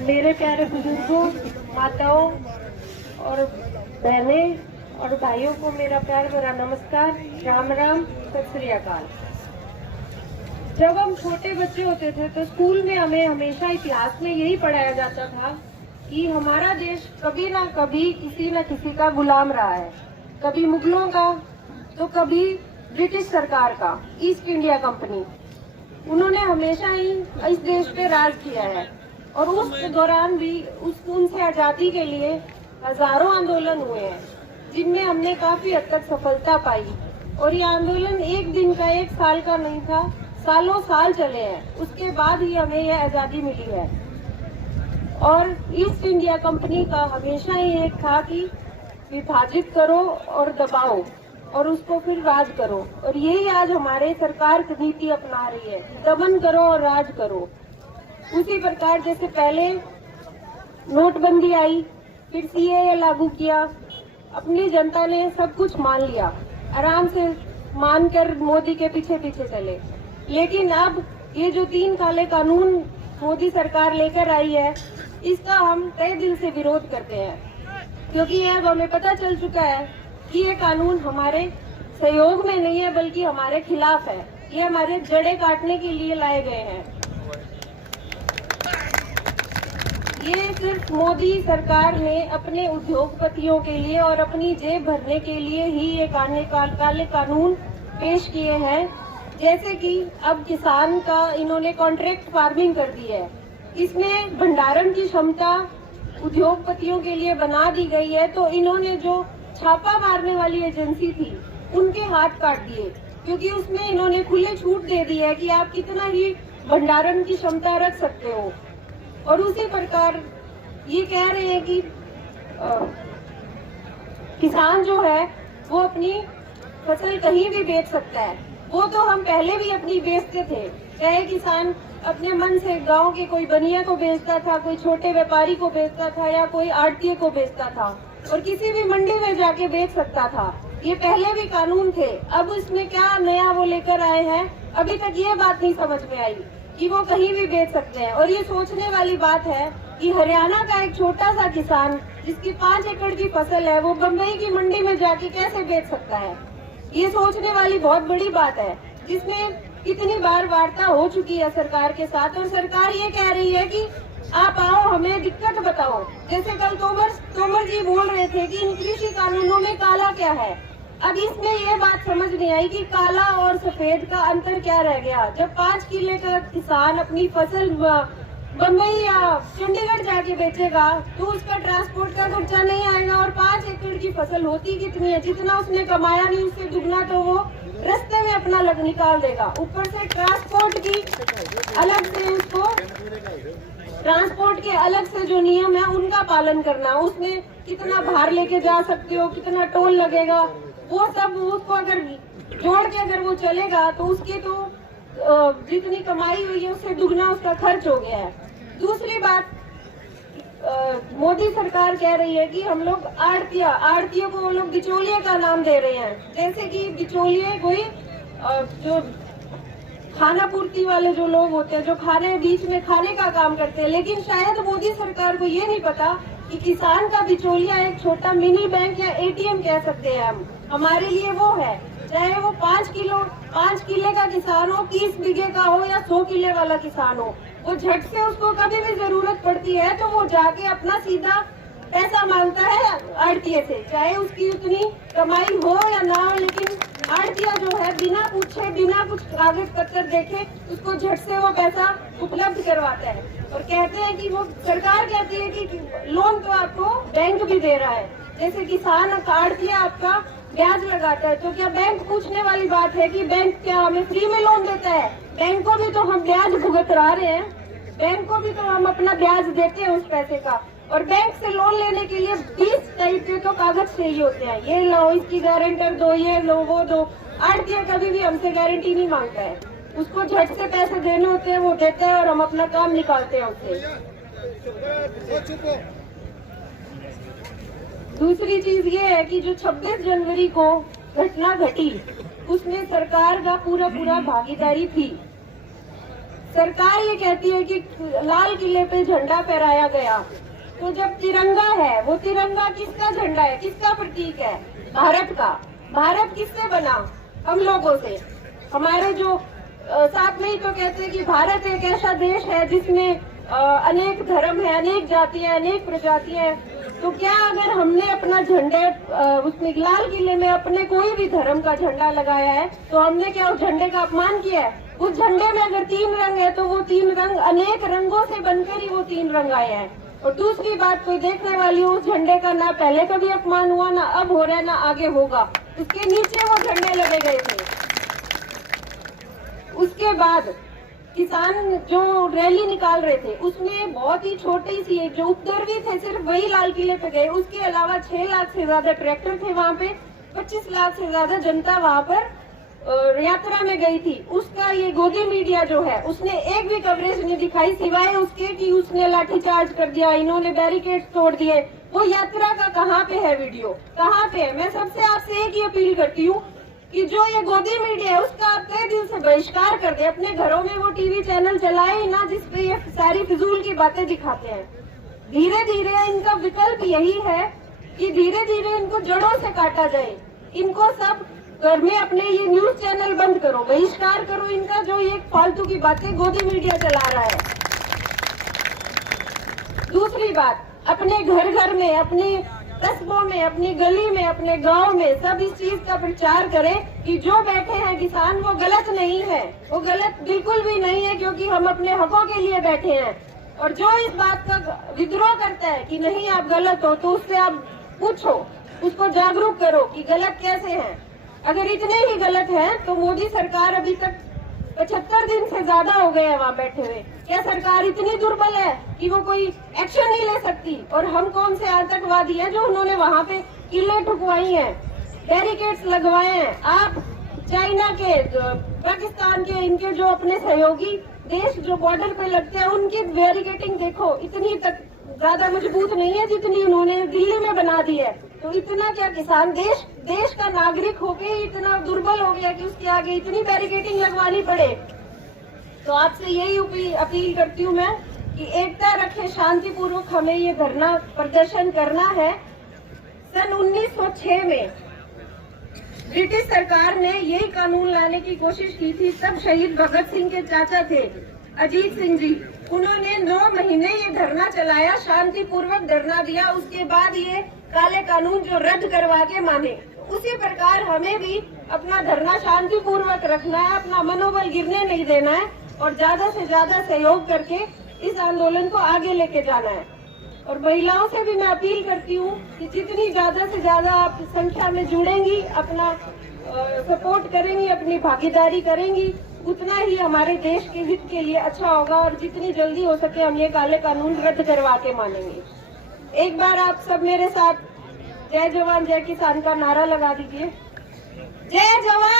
मेरे प्यारे बुजुर्गों, माताओं और बहनें और भाइयों को मेरा प्यार भरा नमस्कार, राम राम, सत श्री अकाल। जब हम छोटे बच्चे होते थे तो स्कूल में हमें हमेशा इतिहास में यही पढ़ाया जाता था कि हमारा देश कभी ना कभी किसी न किसी का गुलाम रहा है, कभी मुगलों का तो कभी ब्रिटिश सरकार का, ईस्ट इंडिया कंपनी। उन्होंने हमेशा ही इस देश पे राज किया है और उस दौरान भी उनसे आजादी के लिए हजारों आंदोलन हुए हैं, जिनमें हमने काफी हद तक सफलता पाई। और ये आंदोलन एक दिन का, एक साल का नहीं था, सालों साल चले हैं। उसके बाद ही हमें यह आजादी मिली है। और ईस्ट इंडिया कंपनी का हमेशा ही एक था कि विभाजित करो और दबाओ और उसको फिर राज करो, और यही आज हमारे सरकार की नीति अपना रही है, दमन करो और राज करो। उसी प्रकार जैसे पहले नोटबंदी आई, फिर सीएए लागू किया, अपनी जनता ने सब कुछ मान लिया, आराम से मानकर मोदी के पीछे पीछे चले। लेकिन अब ये जो 3 काले कानून मोदी सरकार लेकर आई है, इसका हम तहे दिल से विरोध करते हैं, क्योंकि अब हमें पता चल चुका है कि ये कानून हमारे सहयोग में नहीं है बल्कि हमारे खिलाफ है। ये हमारे जड़ें काटने के लिए लाए गए हैं। ये सिर्फ मोदी सरकार ने अपने उद्योगपतियों के लिए और अपनी जेब भरने के लिए ही ये काले कानून पेश किए हैं। जैसे कि अब किसान का इन्होंने कॉन्ट्रैक्ट फार्मिंग कर दी है, इसमें भंडारण की क्षमता उद्योगपतियों के लिए बना दी गई है, तो इन्होंने जो छापा मारने वाली एजेंसी थी उनके हाथ काट दिए, क्योंकि उसमें इन्होंने खुले छूट दे दी है कि आप कितना ही भंडारण की क्षमता रख सकते हो। और उसी प्रकार ये कह रहे हैं कि किसान जो है वो अपनी फसल कहीं भी बेच सकता है। वो तो हम पहले भी अपनी बेचते थे, चाहे किसान अपने मन से गांव के कोई बनिया को बेचता था, कोई छोटे व्यापारी को बेचता था या कोई आड़तिये को बेचता था, और किसी भी मंडी में जाके बेच सकता था। ये पहले भी कानून थे। अब इसमें क्या नया वो लेकर आए हैं, अभी तक ये बात नहीं समझ में आई कि वो कहीं भी बेच सकते हैं। और ये सोचने वाली बात है कि हरियाणा का एक छोटा सा किसान जिसकी 5 एकड़ की फसल है, वो बम्बई की मंडी में जाके कैसे बेच सकता है। ये सोचने वाली बहुत बड़ी बात है, जिसमें कितनी बार वार्ता हो चुकी है सरकार के साथ, और सरकार ये कह रही है कि आप आओ, हमें दिक्कत बताओ। जैसे कल तोमर जी बोल रहे थे कि इन कृषि कानूनों में काला क्या है। अब इसमें ये बात समझ नहीं आई कि काला और सफेद का अंतर क्या रह गया। जब 5 किले का किसान अपनी फसल बम्बई या चंडीगढ़ जाके बेचेगा तो उसका ट्रांसपोर्ट का खर्चा नहीं आएगा, और 5 एकड़ की फसल होती कितनी है, जितना उसने कमाया नहीं उससे दुगना तो वो रास्ते में अपना लग निकाल देगा। ऊपर से ट्रांसपोर्ट की अलग से, उसको ट्रांसपोर्ट के अलग से जो नियम है उनका पालन करना, उसमें कितना भार लेके जा सकते हो, कितना टोल लगेगा, वो सब उसको अगर जोड़ के अगर वो चलेगा तो उसकी तो जितनी कमाई हुई है उससे दुगना उसका खर्च हो गया है। दूसरी बात, मोदी सरकार कह रही है कि हम लोग आड़तियों को वो लोग बिचौलिए का नाम दे रहे हैं। जैसे कि बिचौलिए कोई जो खाना पूर्ति वाले जो लोग होते हैं, जो खाने बीच में खाने का काम करते हैं। लेकिन शायद मोदी सरकार को ये नहीं पता कि किसान का बिचौलिया एक छोटा मिनी बैंक या एटीएम कह सकते हैं हम, हमारे लिए वो है। चाहे वो 5 किले का किसान हो, 30 बीघे का हो या 100 किले वाला किसान हो, वो झट से उसको कभी भी जरूरत पड़ती है तो वो जाके अपना सीधा पैसा मांगता है आड़तिये से, चाहे उसकी उतनी कमाई हो या ना हो। लेकिन आड़तिया जो है बिना पूछे, बिना कुछ कागज पत्र देखे उसको झट से वो पैसा उपलब्ध करवाता है, और कहते हैं कि वो सरकार कहती है कि लोन तो आपको बैंक भी दे रहा है। जैसे किसान आड़तिया आपका ब्याज लगाता है, तो क्या बैंक पूछने वाली बात है कि बैंक क्या हमें फ्री में लोन देता है? बैंक को भी तो हम ब्याज भुगत रहे हैं, बैंक को भी तो हम अपना ब्याज देते हैं उस पैसे का। और बैंक से लोन लेने के लिए 20 टाइप के तो कागज चाहिए होते हैं, ये लो, इसकी गारंटर दो, ये लो, वो दो। आड़तिया कभी भी हमसे गारंटी नहीं मांगता है, उसको झट से पैसे देने होते हैं, वो देता है और हम अपना काम निकालते हैं उससे। दूसरी चीज ये है कि जो 26 जनवरी को घटना घटी उसमें सरकार का पूरा भागीदारी थी। सरकार ये कहती है कि लाल किले पे झंडा फहराया गया, तो जब तिरंगा है, वो तिरंगा किसका झंडा है, किसका प्रतीक है? भारत का। भारत किससे बना? हम लोगों से। हमारे जो साथ में ही तो कहते हैं कि भारत एक ऐसा देश है जिसमें अनेक धर्म है, अनेक जातियां, अनेक प्रजातियां हैं। तो क्या अगर हमने अपना झंडे उसमें लाल किले में अपने कोई भी धर्म का झंडा लगाया है, तो हमने क्या उस झंडे का अपमान किया है? उस झंडे में अगर 3 रंग है, तो वो 3 रंग अनेक रंगों से बनकर ही वो 3 रंग आए हैं। और दूसरी बात, कोई देखने वाली हो, उस झंडे का ना पहले कभी अपमान हुआ, ना अब हो रहा है, ना आगे होगा। उसके नीचे वो झंडे लगे गए थे। उसके बाद किसान जो रैली निकाल रहे थे, उसमें बहुत ही छोटी सी एक जो उपद्रवी थे, सिर्फ वही लाल किले पे गए। उसके अलावा 6 लाख से ज्यादा ट्रैक्टर थे वहाँ पे, 25 लाख से ज्यादा जनता वहाँ पर यात्रा में गई थी। उसका ये गोदी मीडिया जो है, उसने एक भी कवरेज नहीं दिखाई, सिवाय उसके कि उसने लाठीचार्ज कर दिया, इन्होंने बैरिकेड तोड़ दिए। वो यात्रा का कहाँ पे है वीडियो, कहाँ पे है? मैं सबसे आपसे एक ही अपील करती हूँ कि जो ये गोदी मीडिया है, उसका आप तय दिल से बहिष्कार कर दे। अपने घरों में वो टीवी चैनल चलाए ना जिसपे ये सारी फिजूल की बातें दिखाते हैं। धीरे धीरे इनका विकल्प यही है कि धीरे धीरे इनको जड़ों से काटा जाए। इनको सब घर में अपने ये न्यूज चैनल बंद करो, बहिष्कार करो इनका, जो ये फालतू की बातें गोदी मीडिया चला रहा है। दूसरी बात, अपने घर घर में, अपने कस्बों में, अपनी गली में, अपने गांव में सब इस चीज का प्रचार करें कि जो बैठे हैं किसान, वो गलत नहीं है, वो गलत बिल्कुल भी नहीं है, क्योंकि हम अपने हकों के लिए बैठे हैं। और जो इस बात का विद्रोह करता है कि नहीं आप गलत हो, तो उससे आप पूछो, उसको जागरूक करो कि गलत कैसे है। अगर इतने ही गलत हैं तो मोदी सरकार अभी तक 75 दिन से ज्यादा हो गए हैं वहाँ बैठे हुए। क्या सरकार इतनी दुर्बल है कि वो कोई एक्शन नहीं ले सकती? और हम कौन से आतंकवादी हैं जो उन्होंने वहाँ पे किले ठुकवाई हैं, बैरिकेड्स लगवाए हैं? आप चाइना के, पाकिस्तान के, इनके जो अपने सहयोगी देश जो बॉर्डर पे लगते हैं, उनकी बैरिकेडिंग देखो, इतनी तक ज्यादा मजबूत नहीं है जितनी उन्होंने दिल्ली में बना दी है। तो इतना क्या किसान देश का नागरिक होके इतना दुर्बल हो गया कि उसके आगे इतनी बैरिकेडिंग लगवानी पड़े? तो आपसे यही अपील करती हूँ मैं कि एकता रखें, शांतिपूर्वक हमें ये धरना प्रदर्शन करना है। सन 1906 में ब्रिटिश सरकार ने यही कानून लाने की कोशिश की थी। तब शहीद भगत सिंह के चाचा थे अजीत सिंह जी, उन्होंने 9 महीने ये धरना चलाया, शांतिपूर्वक धरना दिया। उसके बाद ये काले कानून जो रद्द करवा के माने। उसी प्रकार हमें भी अपना धरना शांतिपूर्वक रखना है, अपना मनोबल गिरने नहीं देना है और ज्यादा से ज्यादा सहयोग करके इस आंदोलन को आगे लेके जाना है। और महिलाओं से भी मैं अपील करती हूँ कि जितनी ज्यादा से ज्यादा आप संख्या में जुड़ेंगी, अपना सपोर्ट करेंगी, अपनी भागीदारी करेंगी, उतना ही हमारे देश के हित के लिए अच्छा होगा। और जितनी जल्दी हो सके हम ये काले कानून रद्द करवा के मानेंगे। एक बार आप सब मेरे साथ जय जवान जय किसान का नारा लगा दीजिए। जय जवान